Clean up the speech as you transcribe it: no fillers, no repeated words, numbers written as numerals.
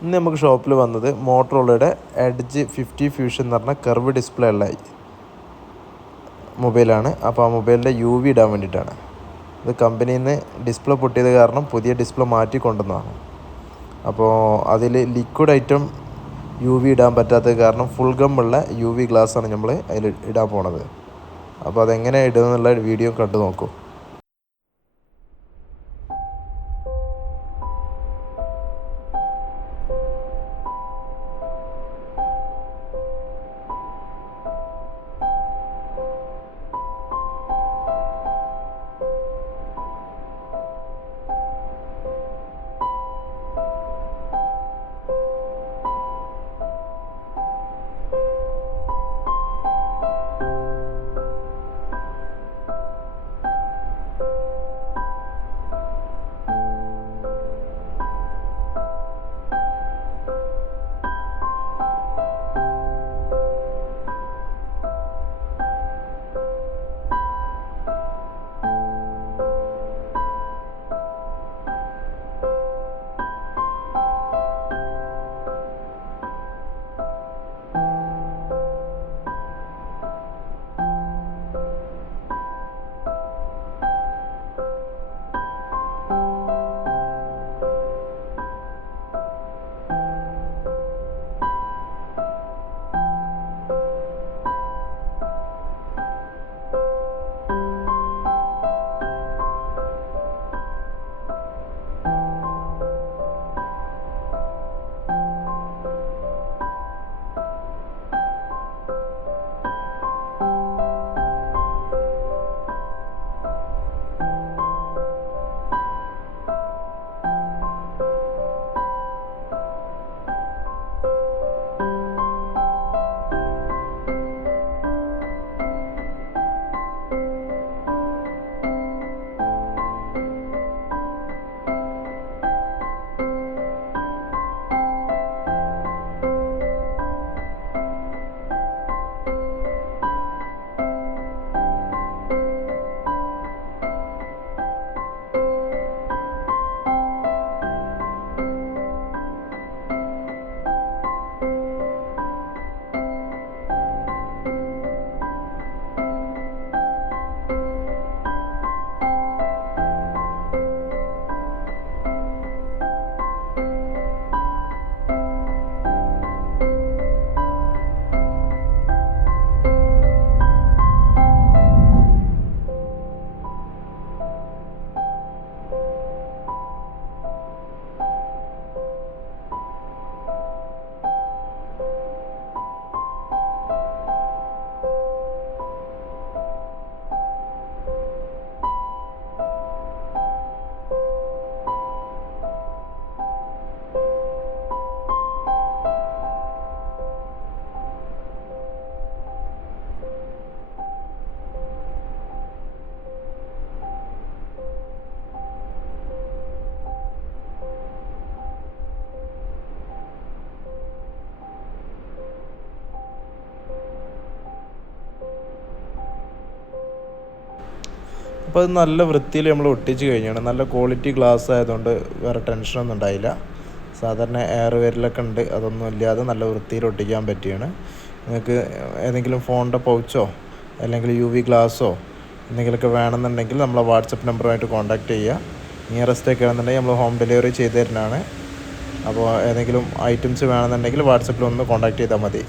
ഇന്ന് നമുക്ക് ഷോപ്പിൽ വന്നത് മോട്ടറോളയുടെ എഡ്ജ് 50 ഫ്യൂഷൻ എന്ന് പറഞ്ഞ കർവ് ഡിസ്പ്ലേ ഉള്ള മൊബൈലാണ്. അപ്പോൾ ആ മൊബൈലിൻ്റെ UV ഇടാൻ വേണ്ടിയിട്ടാണ്. ഇത് കമ്പനിയിൽ നിന്ന് ഡിസ്പ്ലേ പൊട്ടിയത് കാരണം പുതിയ ഡിസ്പ്ലേ മാറ്റി കൊണ്ടുവന്നതാണ്. അപ്പോൾ അതിൽ ലിക്വിഡ് ഐറ്റം UV ഇടാൻ പറ്റാത്തത് കാരണം ഫുൾ ഗമ്മുള്ള UV ഗ്ലാസ്സാണ് നമ്മൾ അതിൽ ഇടാൻ പോണത്. അപ്പോൾ അതെങ്ങനെ ഇടുന്നുള്ള വീഡിയോ കണ്ടു നോക്കൂ. അപ്പോൾ അത് നല്ല വൃത്തിയിൽ നമ്മൾ ഒട്ടിച്ച് കഴിഞ്ഞാണ്. നല്ല ക്വാളിറ്റി ഗ്ലാസ് ആയതുകൊണ്ട് വേറെ ടെൻഷനൊന്നും ഉണ്ടായില്ല. സാധാരണ എയർ വരലൊക്കെ ഉണ്ട്, അതൊന്നും ഇല്ലാതെ നല്ല വൃത്തിയിൽ ഒട്ടിക്കാൻ പറ്റിയാണ്. നിങ്ങൾക്ക് ഏതെങ്കിലും ഫോണിൻ്റെ പൗച്ചോ അല്ലെങ്കിൽ UV ഗ്ലാസ്സോ എന്തെങ്കിലുമൊക്കെ വേണമെന്നുണ്ടെങ്കിൽ നമ്മളെ വാട്സപ്പ് നമ്പറുമായിട്ട് കോൺടാക്റ്റ് ചെയ്യുക. നിയറസ്റ്റൊക്കെ ആണെന്നുണ്ടെങ്കിൽ നമ്മൾ ഹോം ഡെലിവറി ചെയ്ത് തരുന്നതാണ്. അപ്പോൾ ഏതെങ്കിലും ഐറ്റംസ് വേണമെന്നുണ്ടെങ്കിൽ വാട്സപ്പിൽ ഒന്ന് കോൺടാക്റ്റ് ചെയ്താൽ മതി.